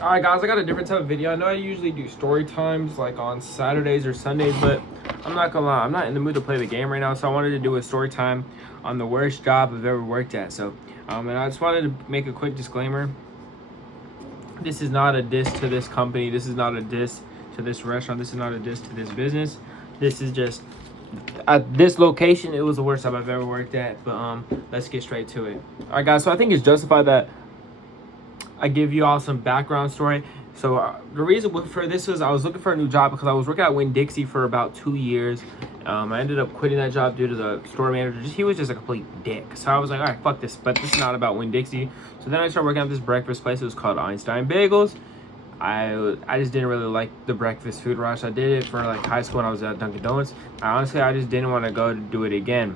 Alright guys, I got a different type of video. I know I usually do story times like on Saturdays or Sundays, but I'm not gonna lie, I'm not in the mood to play the game right now, so I wanted to do a story time on the worst job I've ever worked at. So and I just wanted to make a quick disclaimer. This is not a diss to this company, this is not a diss to this restaurant, this is not a diss to this business. This is just at this location, it was the worst job I've ever worked at. But let's get straight to it. Alright guys, so I think it's justified that I give you all some background story. So the reason for this was I was looking for a new job because I was working at Winn-Dixie for about 2 years. I ended up quitting that job due to the store manager. He was just a complete dick. So I was like, all right, fuck this. But this is not about Winn-Dixie. So then I started working at this breakfast place. It was called Einstein Bagels. I just didn't really like the breakfast food rush. I did it for like high school when I was at Dunkin' Donuts. I just didn't want to go to do it again.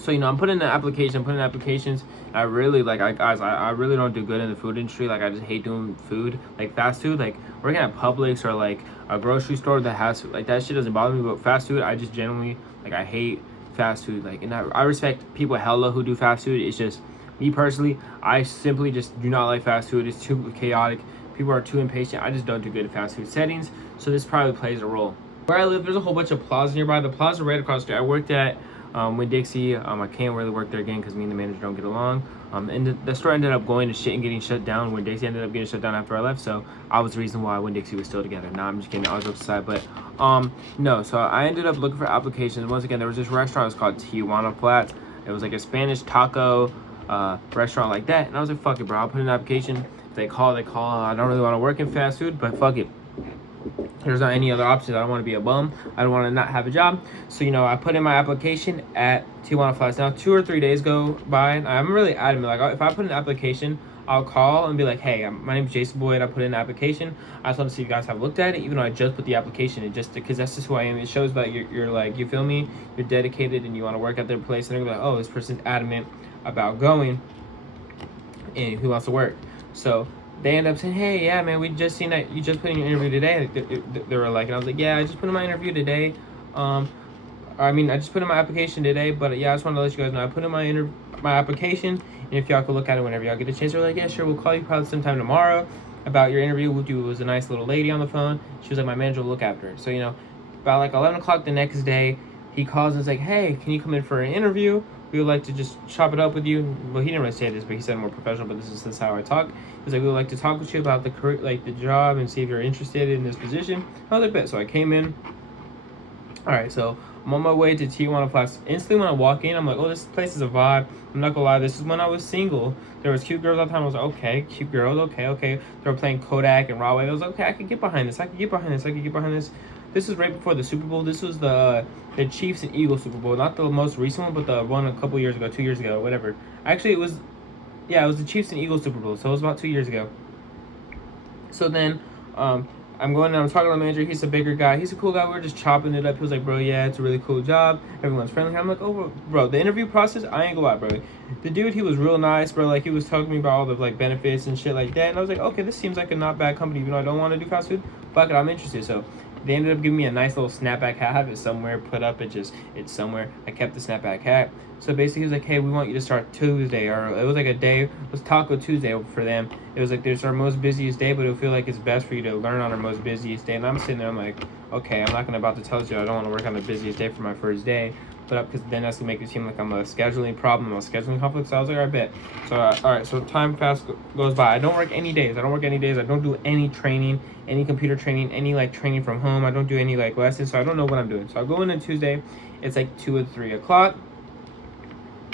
So, you know, I'm putting in applications. I really I really don't do good in the food industry. Like, I just hate doing food, like fast food, like working at Publix or like a grocery store that has, like, that shit doesn't bother me. But fast food, I just generally, like, I hate fast food. Like, and I respect people hella who do fast food. It's just me personally, I simply just do not like fast food. It's too chaotic. People are too impatient. I just don't do good in fast food settings. So this probably plays a role. Where I live, there's a whole bunch of plazas nearby. The plaza right across the street. I worked at Winn-Dixie. I can't really work there again because me and the manager don't get along. And the store ended up going to shit and getting shut down. Winn-Dixie ended up getting shut down after I left, so I was the reason why Winn-Dixie was still together. Nah, I'm just kidding. I was upset, but no. So I ended up looking for applications. Once again, there was this restaurant. It was called Tijuana Flats. It was like a Spanish taco restaurant like that. And I was like, fuck it, bro. I'll put in an application. If they call, they call. I don't really want to work in fast food, but fuck it. There's not any other options. I don't want to be a bum. I don't want to not have a job. So, you know, I put in my application at Tijuana Flats. Now, 2 or 3 days go by, and I'm really adamant. Like, if I put in an application, I'll call and be like, hey, my name is Jason Boyd. I put in an application. I just want to see if you guys have looked at it, even though I just put the application in, just because that's just who I am. It shows that you're like, you feel me? You're dedicated and you want to work at their place. And they're like, oh, this person's adamant about going and who wants to work. So they end up saying, hey, yeah, man, we just seen that you just put in your interview today. They were like, and I was like, yeah, I just put in my interview today. I just put in my application today, but yeah, I just wanted to let you guys know I put in my application, and if y'all could look at it whenever y'all get a chance. They're like, yeah, sure, we'll call you probably sometime tomorrow about your interview. It was a nice little lady on the phone. She was like, my manager will look after her. So, you know, about like 11 o'clock the next day, he calls and is like, hey, can you come in for an interview? We would like to just chop it up with you. Well, he didn't really say this, but he said more professional, but this is how I talk. He's like, we would like to talk with you about the job and see if you're interested in this position. I was like, bet. So I came in. All right, so I'm on my way to Tijuana Flats. Instantly when I walk in, I'm like, oh, this place is a vibe. I'm not gonna lie, this is when I was single. There was cute girls all the time. I was like, okay, cute girls, okay. They were playing Kodak and Raw Wave. I was like, okay, I could get behind this. This is right before the Super Bowl. This was the Chiefs and Eagles Super Bowl. Not the most recent one, but the one a couple years ago, 2 years ago, whatever. Actually, it was the Chiefs and Eagles Super Bowl. So it was about 2 years ago. So then I'm going and I'm talking to the manager. He's a bigger guy. He's a cool guy. We're just chopping it up. He was like, bro, yeah, it's a really cool job. Everyone's friendly. I'm like, oh, bro, the interview process, I ain't gonna lie, bro. The dude, he was real nice, bro. Like, he was talking to me about all the, like, benefits and shit like that. And I was like, okay, this seems like a not bad company. Even though I don't want to do fast food, fuck it, I'm interested. So they ended up giving me a nice little snapback hat. I have it somewhere put up. It's somewhere. I kept the snapback hat. So basically, he was like, hey, we want you to start Tuesday. Or it was like a day. It was Taco Tuesday for them. It was like, there's our most busiest day, but it'll feel like it's best for you to learn on our most busiest day. And I'm sitting there, I'm like, okay, I'm not going to about to tell you I don't want to work on the busiest day for my first day. But because then that's going to make it seem like I'm a scheduling problem, a scheduling conflict. So I was like, all right, bet. So, all right, so time goes by. I don't work any days. I don't do any training, any computer training, any, like, training from home. I don't do any, like, lessons. So I don't know what I'm doing. So I go in on Tuesday. It's like 2 or 3 o'clock.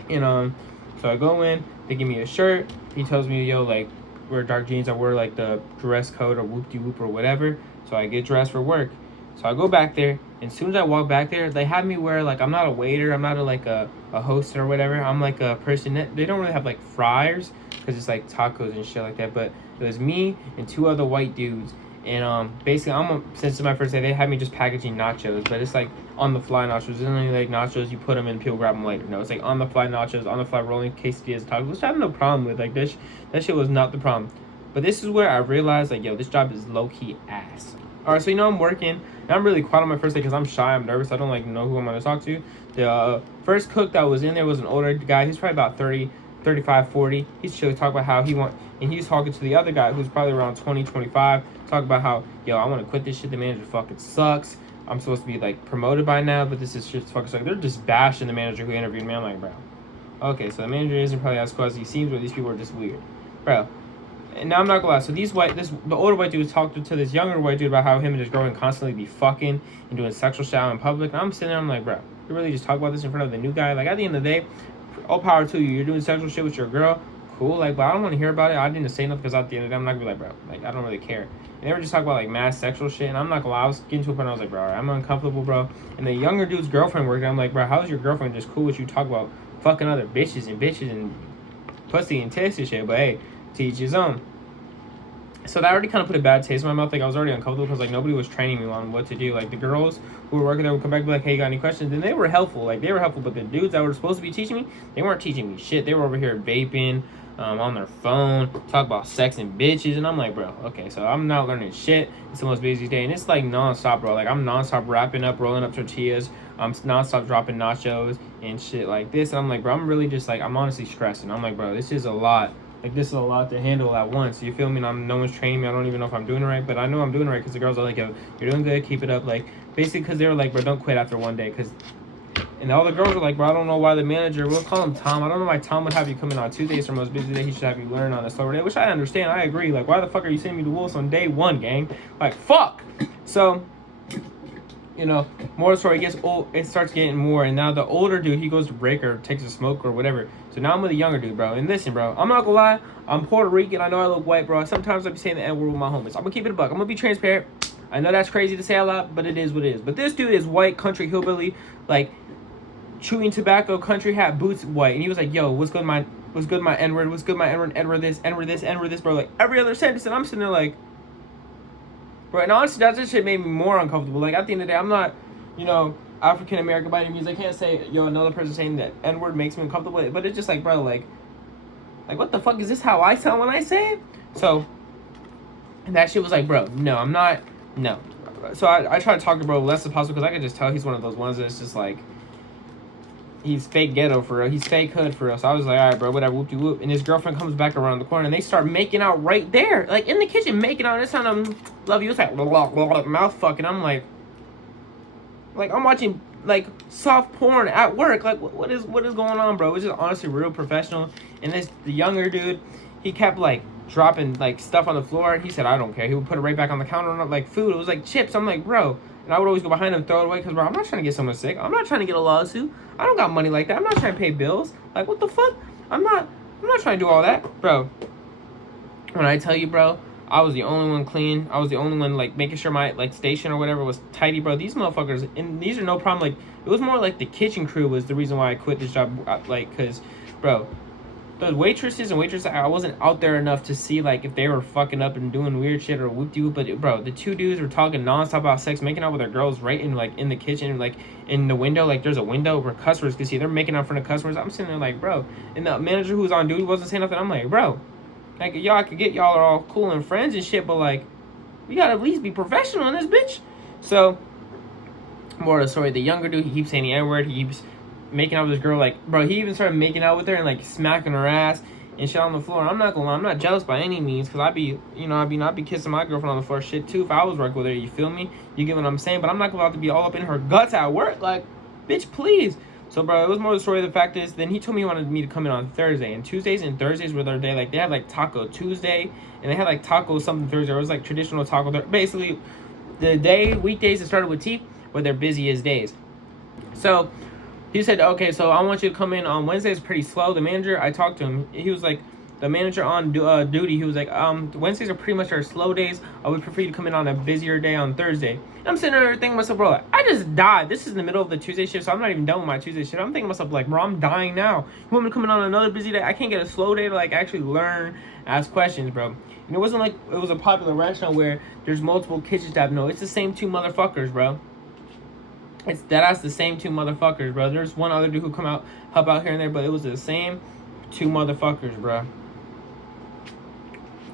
And so I go in, they give me a shirt. He tells me, yo, like, wear dark jeans. I wear like the dress code or whoop-de-whoop or whatever. So I get dressed for work. So I go back there, and as soon as I walk back there, they have me wear, like, I'm not a waiter, I'm not a host or whatever. I'm like a person that they don't really have like fryers because it's like tacos and shit like that. But it was me and 2 other white dudes. And basically, since it's my first day, they had me just packaging nachos, but it's like on the fly nachos. It's not like nachos you put them in, people grab them later. No, it's like on the fly nachos, on the fly rolling quesadillas, tacos, which I have no problem with. Like that shit was not the problem. But this is where I realized, like, yo, this job is low key ass. All right, so you know I'm working, and I'm really quiet on my first day because I'm shy, I'm nervous, I don't like know who I'm gonna talk to. The first cook that was in there was an older guy. He's probably about 30, 35, 40. He's chill, talk about how and he's talking to the other guy who's probably around 20, 25, talk about how, yo, I want to quit this shit, the manager fucking sucks, I'm supposed to be like promoted by now, but this is just fucking sucks. They're just bashing the manager who interviewed me. I'm like, bro, okay, so the manager isn't probably as cool as he seems, but these people are just weird, bro. And now I'm not gonna lie. So the older white dude talked to this younger white dude about how him and his girlfriend constantly be fucking and doing sexual shit out in public. And I'm sitting there, I'm like, bro, you really just talk about this in front of the new guy? Like, at the end of the day, all power to you. You're doing sexual shit with your girl, cool. Like, but I don't want to hear about it. I didn't say nothing because at the end of the day, I'm not gonna be like, bro, like, I don't really care. And they were just talking about like mass sexual shit, and I'm not gonna lie. I was getting to a point where I was like, bro, I'm uncomfortable, bro. And the younger dude's girlfriend worked. I'm like, bro, how's your girlfriend just cool with you talk about fucking other bitches and pussy and tits and shit? But hey, to each his own. So that already kind of put a bad taste in my mouth. Like, I was already uncomfortable because like nobody was training me on what to do. Like, the girls who were working there would come back and be like, hey, you got any questions? And they were helpful. Like, they were helpful. But the dudes that were supposed to be teaching me, they weren't teaching me shit. They were over here vaping, on their phone, talk about sex and bitches. And I'm like, bro, okay, so I'm not learning shit. It's the most busy day. And it's like nonstop, bro. Like, I'm nonstop wrapping up, rolling up tortillas. I'm nonstop dropping nachos and shit like this. And I'm like, bro, I'm really just like, I'm honestly stressing. I'm like, bro, this is a lot. Like, this is a lot to handle at once. You feel me? And no one's training me. I don't even know if I'm doing it right. But I know I'm doing it right because the girls are like, yo, you're doing good. Keep it up. Like, basically because they were like, bro, don't quit after one day. And all the girls were like, bro, I don't know why the manager, we'll call him Tom. I don't know why Tom would have you come in on Tuesdays for the most busy day. He should have you learn on a slower day, which I understand. I agree. Like, why the fuck are you sending me to Wolves on day one, gang? Like, fuck. So, you know, more of the story, it gets old, it starts getting more, and now the older dude, he goes to break or takes a smoke or whatever. So now I'm with the younger dude, bro. And listen, bro, I'm not gonna lie, I'm Puerto Rican, I know I look white, bro. Sometimes I be saying the N-word with my homies. I'm gonna keep it a buck, I'm gonna be transparent. I know that's crazy to say a lot, but it is what it is. But this dude is white, country hillbilly, like, chewing tobacco, country hat, boots, white. And he was like, yo, what's good my N-word, what's good my N-word, N-word this, N-word this, N-word this, bro. Like, every other sentence, and I'm sitting there like, bro, and honestly, that just shit made me more uncomfortable. Like, at the end of the day, I'm not, you know, African American by any means. I can't say, yo, another person saying that N-word makes me uncomfortable. But it's just like, bro, like what the fuck, is this how I sound when I say it? So, and that shit was like, bro, no, I'm not, no. So I try to talk to bro less as possible because I can just tell he's one of those ones that's just like, he's fake ghetto for real. He's fake hood for real. So I was like, all right, bro, whatever, whoop-de-whoop. And his girlfriend comes back around the corner, and they start making out right there. Like, in the kitchen, making out. It's not, love you. It's like, blah, blah, blah, mouth fucking. I'm like, I'm watching, like, soft porn at work. Like, what is going on, bro? It's just honestly real professional. And the younger dude, he kept, like, dropping, like, stuff on the floor. He said, I don't care. He would put it right back on the counter, like, food. It was, like, chips. I'm like, bro. And I would always go behind him, throw it away, because, bro, I'm not trying to get someone sick. I'm not trying to get a lawsuit. I don't got money like that. I'm not trying to pay bills. Like, what the fuck? I'm not trying to do all that. Bro, when I tell you, bro, I was the only one clean. I was the only one, like, making sure my, like, station or whatever was tidy, bro. These motherfuckers, and these are no problem. Like, it was more like the kitchen crew was the reason why I quit this job. Like, because, bro, the waitresses, I wasn't out there enough to see, like, if they were fucking up and doing weird shit or whoop-de-whoop. But, bro, the two dudes were talking nonstop about sex, making out with their girls right in, like, in the kitchen, like, in the window. Like, there's a window where customers can see. They're making out in front of customers. I'm sitting there like, bro. And the manager who was on duty wasn't saying nothing. I'm like, bro, like, y'all, I could get y'all are all cool and friends and shit, but, like, we gotta at least be professional in this bitch. So, more of the story, the younger dude, he keeps saying the N-word. He keeps making out with this girl. Like, bro, he even started making out with her and, like, smacking her ass and shit on the floor. I'm not gonna lie, I'm not jealous by any means, because I'd be kissing my girlfriend on the floor shit too if I was working with her. You feel me? You get what I'm saying? But I'm not about to be all up in her guts at work. Like, bitch, please. So, bro, it was more the story. The fact is, then he told me he wanted me to come in on Thursday. And Tuesdays and Thursdays were their day. Like, they had, like, Taco Tuesday, and they had, like, Taco something Thursday. It was, like, traditional taco. Basically, the weekdays that started with T were their busiest days. So, he said, okay, so I want you to come in on Wednesday. It's pretty slow. The manager, I talked to him. He was like, the manager on duty, he was like, Wednesdays are pretty much our slow days. I would prefer you to come in on a busier day on Thursday. And I'm sitting there thinking to myself, bro, I just died. This is in the middle of the Tuesday shift, so I'm not even done with my Tuesday shift. I'm thinking to myself, like, bro, I'm dying now. You want me to come in on another busy day? I can't get a slow day to, like, actually learn, ask questions, bro. And it wasn't like it was a popular restaurant where there's multiple kitchen staff. No, it's the same two motherfuckers, bro. It's that's the same two motherfuckers, bro. There's one other dude who come out, help out here and there, but it was the same two motherfuckers, bro.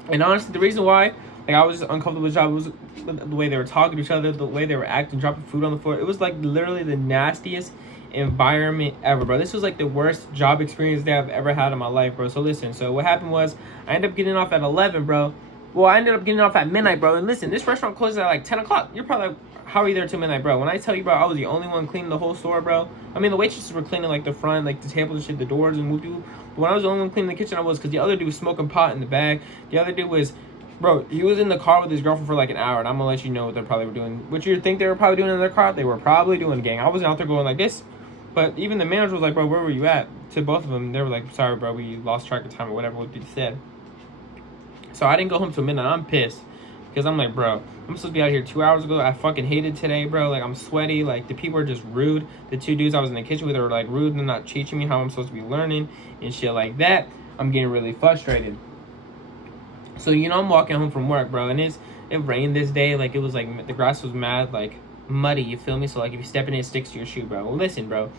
And honestly, the reason why, like, I was just uncomfortable with the job was the way they were talking to each other, the way they were acting, dropping food on the floor. It was, like, literally the nastiest environment ever, bro. This was like the worst job experience that I've ever had in my life, bro. So listen, so what happened was I ended up getting off at 11, bro. Well, I ended up getting off at midnight, bro. And listen, this restaurant closes at like 10 o'clock. You're probably like, how are you there till midnight, bro? When I tell you, bro, I was the only one cleaning the whole store, bro. I mean, the waitresses were cleaning like the front, like the tables and shit, the doors and moved people. But when I was the only one cleaning the kitchen, I was, because the other dude was smoking pot in the bag. The other dude was, bro, he was in the car with his girlfriend for like an hour, and I'm gonna let you know what they probably were doing. What you think they were probably doing in their car? They were probably doing, gang. I wasn't out there going like this. But even the manager was like, bro, where were you at? To both of them, they were like, sorry, bro, we lost track of time or whatever what they said. So I didn't go home till midnight. I'm pissed. Because I'm like, bro, I'm supposed to be out here 2 hours ago. I fucking hated today, bro. Like, I'm sweaty. Like, the people are just rude. The two dudes I was in the kitchen with were, like, rude and not teaching me how I'm supposed to be learning and shit like that. I'm getting really frustrated. So, you know, I'm walking home from work, bro. And it rained this day. Like, it was, like, the grass was mad, like, muddy. You feel me? So, like, if you step in it, it sticks to your shoe, bro. Well, listen, bro.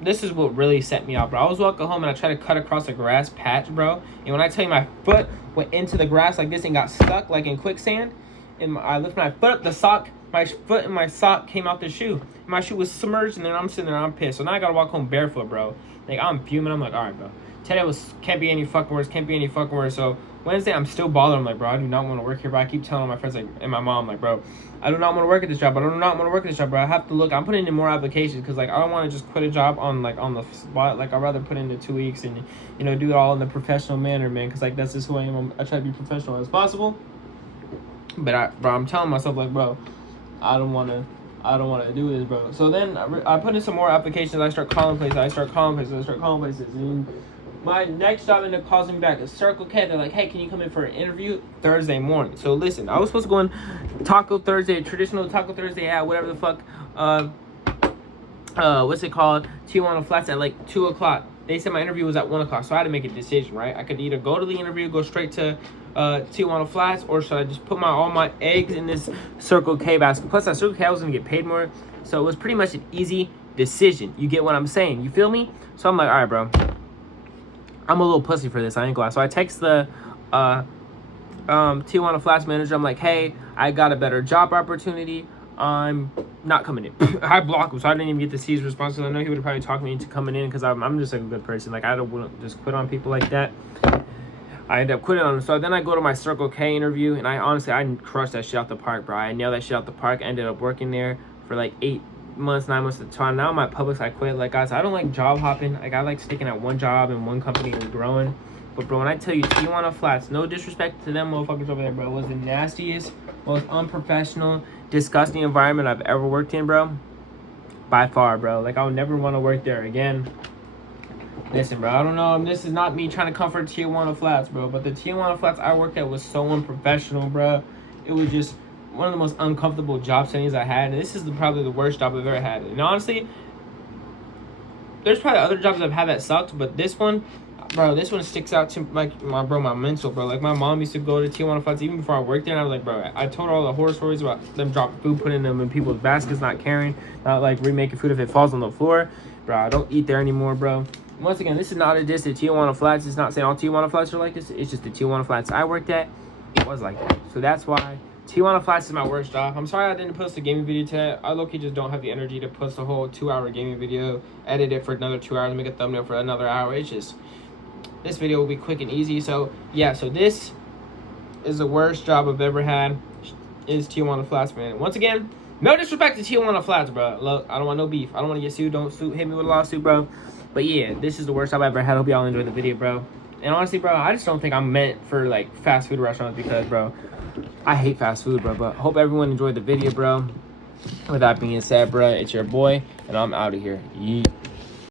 This is what really set me off, bro. I was walking home and I tried to cut across a grass patch, bro. And when I tell you my foot went into the grass like this and got stuck like in quicksand, and I lifted my foot up, the sock, my foot and my sock came out the shoe. And my shoe was submerged, and then I'm sitting there, I'm pissed. So now I gotta walk home barefoot, bro. Like, I'm fuming. I'm like, all right, bro. Today can't be any fucking worse. So Wednesday, I'm still bothered. I'm like, bro, I do not want to work here, bro. I keep telling my friends, like, and my mom, like, bro, I do not want to work at this job. I do not want to work at this job, bro. I have to look. I'm putting in more applications because, like, I don't want to just quit a job on the spot. Like, I'd rather put in the 2 weeks and, you know, do it all in the professional manner, man. Because, like, that's just who I am. I try to be professional as possible. But, I'm telling myself, like, bro, I don't want to do this, bro. So then I put in some more applications. I start calling places. And my next job ended up calling me back. A Circle K. They're like, hey, can you come in for an interview Thursday morning? So listen, I was supposed to go in traditional Taco Thursday at whatever the fuck, what's it called? Tijuana Flats at like 2 o'clock. They said my interview was at 1 o'clock, so I had to make a decision, right? I could either go to the interview, go straight to Tijuana Flats, or should I just put all my eggs in this Circle K basket? Plus, at Circle K, I was going to get paid more, so it was pretty much an easy decision. You get what I'm saying? You feel me? So I'm like, all right, bro. I'm a little pussy for this, I ain't gonna lie. So I text the Tijuana Flats manager. I'm like, hey, I got a better job opportunity. I'm not coming in. I blocked him, so I didn't even get to see his response. I know he would have probably talked me into coming in because I'm just like a good person. Like, I don't just quit on people like that. I ended up quitting on him. So then I go to my Circle K interview, and I crushed that shit out the park, bro. I nailed that shit out the park. I ended up working there for like 9 months at the time. Now I'm at Publix. I quit. Like, guys, I don't like job hopping. Like, I like sticking at one job and one company and growing. But, bro, when I tell you Tijuana Flats, no disrespect to them motherfuckers over there, bro, was the nastiest, most unprofessional, disgusting environment I've ever worked in, bro. By far, bro. Like, I would never want to work there again. Listen, bro, I don't know. This is not me trying to comfort Tijuana Flats, bro. But the Tijuana Flats I worked at was so unprofessional, bro. It was just one of the most uncomfortable job settings I had. And this is probably the worst job I've ever had. And honestly, there's probably other jobs I've had that sucked. But this one, bro, this one sticks out to, like, my mental, bro. Like, my mom used to go to Tijuana Flats even before I worked there. And I was like, bro, I told her all the horror stories about them dropping food, putting them in people's baskets, not caring, not, like, remaking food if it falls on the floor. Bro, I don't eat there anymore, bro. Once again, this is not a diss to Tijuana Flats. It's not saying all Tijuana Flats are like this. It's just the Tijuana Flats I worked at, it was like that. So that's why Tijuana Flats is my worst job. I'm sorry I didn't post a gaming video today. I low-key just don't have the energy to post a whole 2-hour gaming video, edit it for another 2 hours, make a thumbnail for another hour. It's just, this video will be quick and easy. So, yeah, so this is the worst job I've ever had, is Tijuana Flats, man. Once again, no disrespect to Tijuana Flats, bro. Look, I don't want no beef. I don't want to get sued. Don't hit me with a lawsuit, bro. But yeah, this is the worst I've ever had. Hope y'all enjoyed the video, bro. And honestly, bro, I just don't think I'm meant for, like, fast food restaurants because, bro, I hate fast food, bro. But hope everyone enjoyed the video, bro. With that being said, bro, it's your boy, and I'm out of here. Yeet.